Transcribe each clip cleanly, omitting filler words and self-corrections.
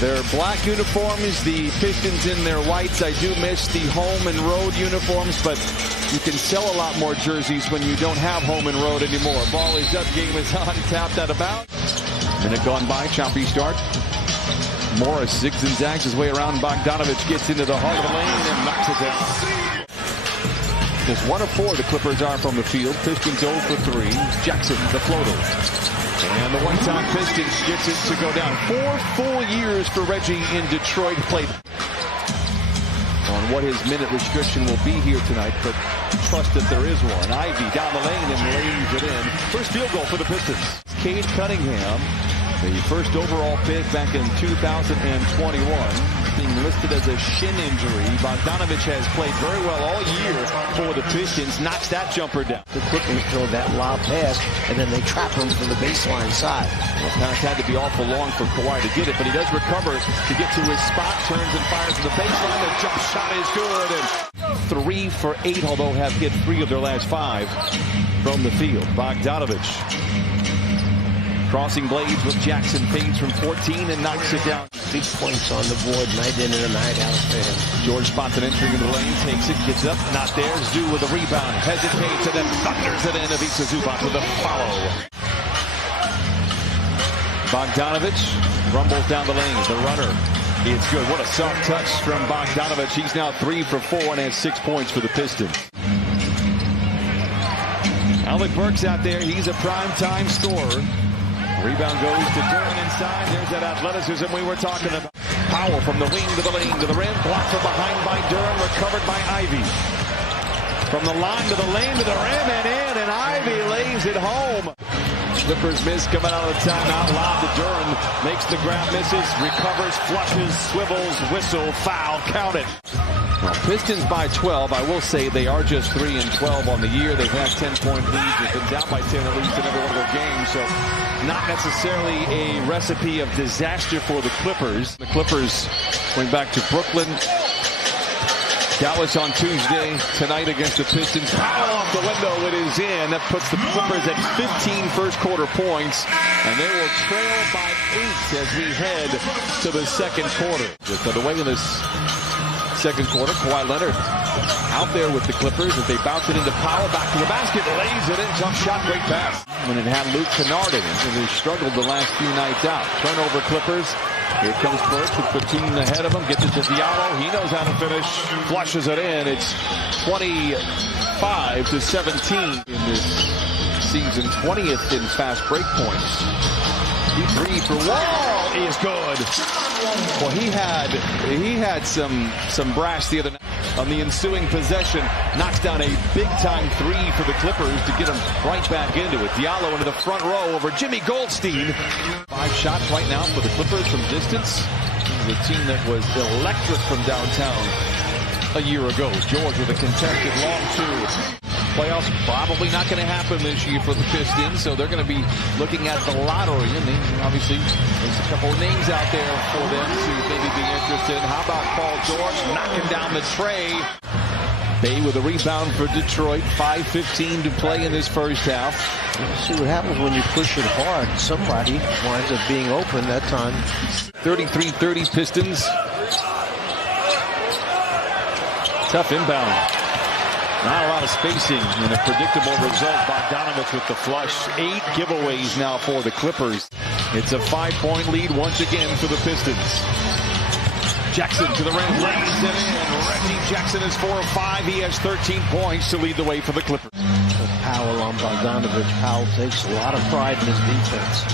Their black uniforms, the Pistons in their whites. I do miss the home and road uniforms, but you can sell a lot more jerseys when you don't have home and road anymore. Ball is up, game is on, tapped out of bounds. Minute gone by, choppy start. Morris zigs and zags his way around. Bogdanovich gets into the heart of the lane and knocks it down. Just 1 of 4 the Clippers are from the field. Pistons 0 for 3. Jackson, the floater. And the one-time Pistons gets it to go down. 4 full years for Reggie in Detroit. Played on what his minute restriction will be here tonight, but trust that there is one. Ivy down the lane and lays it in. First field goal for the Pistons. Cade Cunningham, the first overall pick back in 2021, being listed as a shin injury. Bogdanovich has played very well all year for the Pistons. Knocks that jumper down. To quickly throw that lob pass, and then they trap him from the baseline side. The pass had to be awful long for Kawhi to get it, but he does recover to get to his spot, turns and fires to the baseline. The jump shot is good, and 3 for 8, although have hit 3 of their last 5 from the field. Bogdanovich crossing blades with Jackson, fades from 14 and knocks it down. Big points on the board, night in and a night out for him. George Sponson entering into the lane, takes it, gets up, not there. Zoo with a rebound, hesitates, and then thunders it in. Ivica Zubac with a follow. Bogdanovich rumbles down the lane, the runner. It's good. What a soft touch from Bogdanovich. He's now 3 for 4 and has 6 points for the Pistons. Alec Burks out there. He's a prime-time scorer. Rebound goes to Duran inside. There's that athleticism we were talking about. Powell from the wing to the lane to the rim. Blocked from behind by Duran. Recovered by Ivy. From the line to the lane to the rim and in. And Ivy lays it home. Clippers miss coming out of the timeout. Lob to Duran. Makes the grab, misses. Recovers, flushes, swivels, whistle, foul. Count it. Well, Pistons by 12. I will say they are just 3 and 12 on the year. They've had 10-point leads. They've been down by 10 at least in every one of their games. So not necessarily a recipe of disaster for the Clippers. The Clippers going back to Brooklyn. Dallas on Tuesday. Tonight against the Pistons. Foul off the window. It is in. That puts the Clippers at 15 first-quarter points. And they will trail by 8 as we head to the second quarter. Just the way in this second quarter, Kawhi Leonard out there with the Clippers as they bounce it into Powell, back to the basket, lays it in, tough shot, great pass. When it had Luke Kennard in it, and they struggled the last few nights out. Turnover Clippers. Here comes Burks with Batum ahead of him, gets it to Diallo. He knows how to finish, flushes it in. It's 25 to 17 in this season, 20th in fast break points. Deep 3 for Wall is good. Well, he had some brass the other night. On the ensuing possession, knocks down a big-time 3 for the Clippers to get them right back into it. Diallo into the front row over Jimmy Goldstein. 5 shots right now for the Clippers from distance. The team that was electric from downtown a year ago. George with a contested long 2. Playoffs probably not going to happen this year for the Pistons, so they're going to be looking at the lottery. And obviously, there's a couple of names out there for them to maybe be interested. How about Paul George knocking down the tray? Bay with a rebound for Detroit. 5:15 to play in this first half. Let's see what happens when you push it hard. Somebody winds up being open that time. 33-30 Pistons. Tough inbound. Not a lot of spacing and a predictable result. Bogdanovich with the flush. 8 giveaways now for the Clippers. It's a 5-point lead once again for the Pistons. Jackson to the rim, lays it in. Reggie Jackson is 4 of 5. He has 13 points to lead the way for the Clippers. Powell on Bogdanovich. Powell takes a lot of pride in his defense.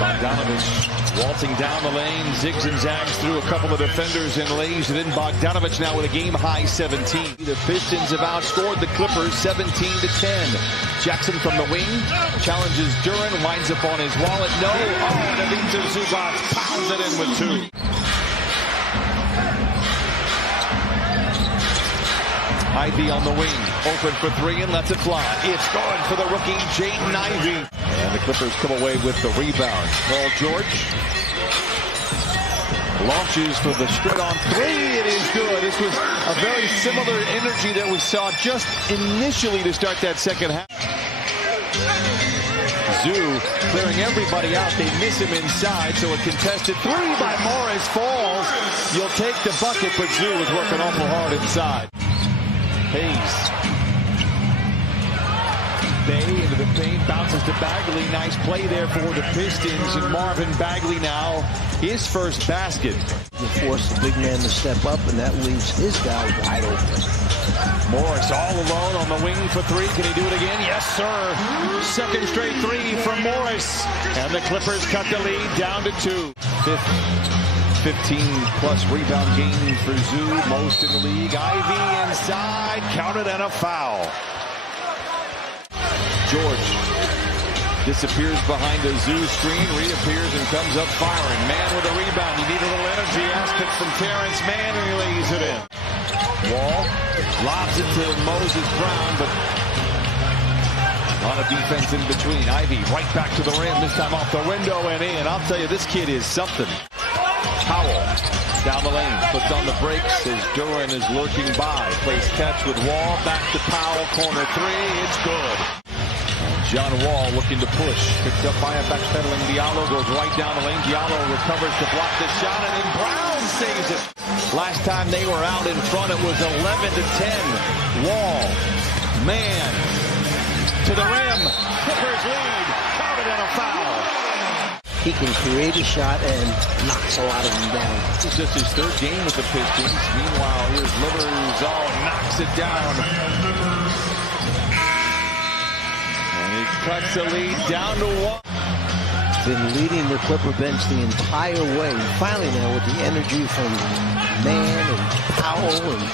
Bogdanovich waltzing down the lane, zigs and zags through a couple of defenders and lays it in. Bogdanovich now with a game-high 17. The Pistons have outscored the Clippers 17-10. Jackson from the wing challenges Duran, winds up on his wallet. No, and Ivica Zubac pounds it in with 2. Ivy on the wing, open for 3 and lets it fly. It's good for the rookie Jaden Ivey. And the Clippers come away with the rebound. Paul George launches for the straight on 3. It is good. This was a very similar energy that we saw just initially to start that second half. Zoo clearing everybody out. They miss him inside, so a contested 3 by Morris. Morris falls. You'll take the bucket, but Zoo is working awful hard inside. Hayes. Bay into the paint, bounces to Bagley. Nice play there for the Pistons. And Marvin Bagley now, his first basket. You force the big man to step up, and that leaves his guy wide open. Morris all alone on the wing for three. Can he do it again? Yes, sir. Second straight three from Morris. And the Clippers cut the lead down to 2. 15-plus rebound game for Zoo, most in the league. Ivy inside, counted and a foul. George disappears behind a Zoo screen, reappears and comes up firing. Mann with a rebound. You need a little energy. Ask it from Terrence Mann, and he lays it in. Wall lobs it to Moses Brown, but a lot of defense in between. Ivy right back to the rim, this time off the window and in. I'll tell you, this kid is something. Powell down the lane, puts on the brakes as Duran is lurking by. Plays catch with Wall, back to Powell, corner three, it's good. John Wall looking to push, picked up by a backpedaling Diallo, goes right down the lane. Diallo recovers to block the shot, and then Brown saves it. Last time they were out in front, it was 11-10. Wall, man, to the rim, Clippers lead, counted and a foul. He can create a shot and knocks a lot of them down. This is just his third game with the Pistons. Meanwhile, here's Livers, knocks it down. And he cuts the lead down to 1. Been leading the Clipper bench the entire way. Finally now with the energy from Mann and Powell and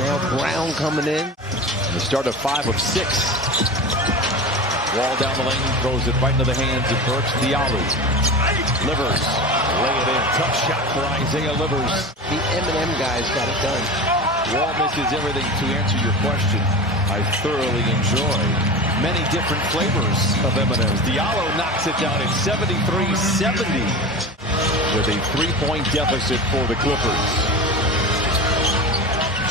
now Brown coming in. The start of 5 of 6. Wall down the lane, throws it right into the hands of Burks. Diallo. Livers, lay it in. Tough shot for Isaiah Livers. The M&M guys got it done. Wall misses everything. To answer your question, I thoroughly enjoy many different flavors of M&M's. Diallo knocks it down at 73-70 with a 3-point deficit for the Clippers.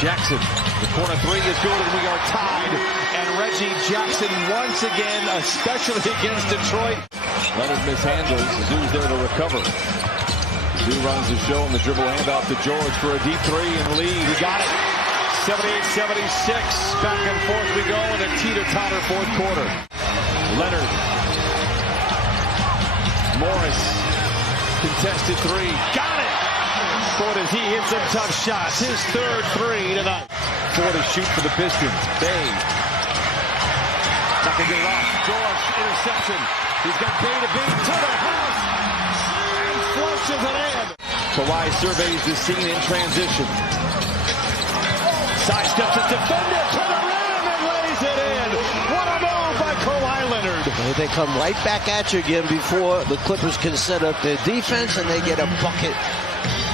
Jackson, the corner three is good, and we are tied. And Reggie Jackson once again, especially against Detroit. Leonard mishandles. Zoo's there to recover. Zoo runs the show, and the dribble handoff to George for a deep three and lead. He got it. 78-76. Back and forth we go in a teeter-totter fourth quarter. Leonard. Morris. Contested three. Got it! Ford as he hits some tough shots. His third three tonight. 4 to shoot for the Pistons. Bay. Not going to get it off. George, interception. He's got Bay to beat to the house. And flushes it in. Kawhi surveys the scene in transition. Sidesteps his defender to the rim and lays it in. What a move by Kawhi Leonard. They come right back at you again before the Clippers can set up their defense, and they get a bucket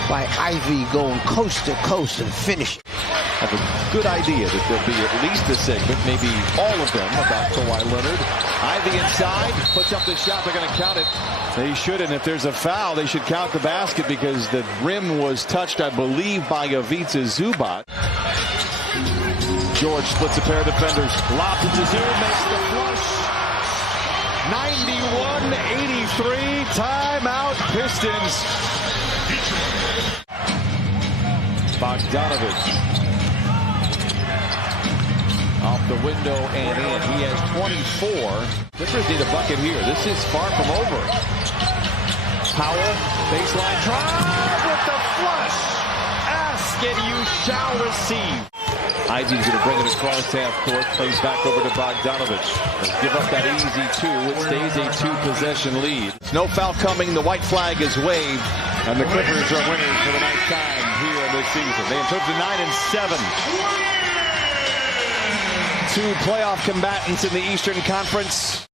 by Ivy going coast to coast and finish it. I have a good idea that there'll be at least a segment, maybe all of them, about Kawhi Leonard. Ivy inside, puts up the shot, they're going to count it. They shouldn't. If there's a foul, they should count the basket because the rim was touched, I believe, by Ivica Zubac. George splits a pair of defenders, lobs it to Zoo, makes the flush. 91-83, timeout Pistons. Bogdanovich. Off the window and in. He has 24. Clippers need a bucket here. This is far from over. Powell, baseline drive with the flush. Ask and you shall receive. Ivy's going to bring it across half court. Plays back over to Bogdanovich. Let's give up that easy 2. It stays a 2-possession lead. No foul coming. The white flag is waved. And the Clippers are winners for the ninth time here this season. They improved to 9-7. 2 playoff combatants in the Eastern Conference.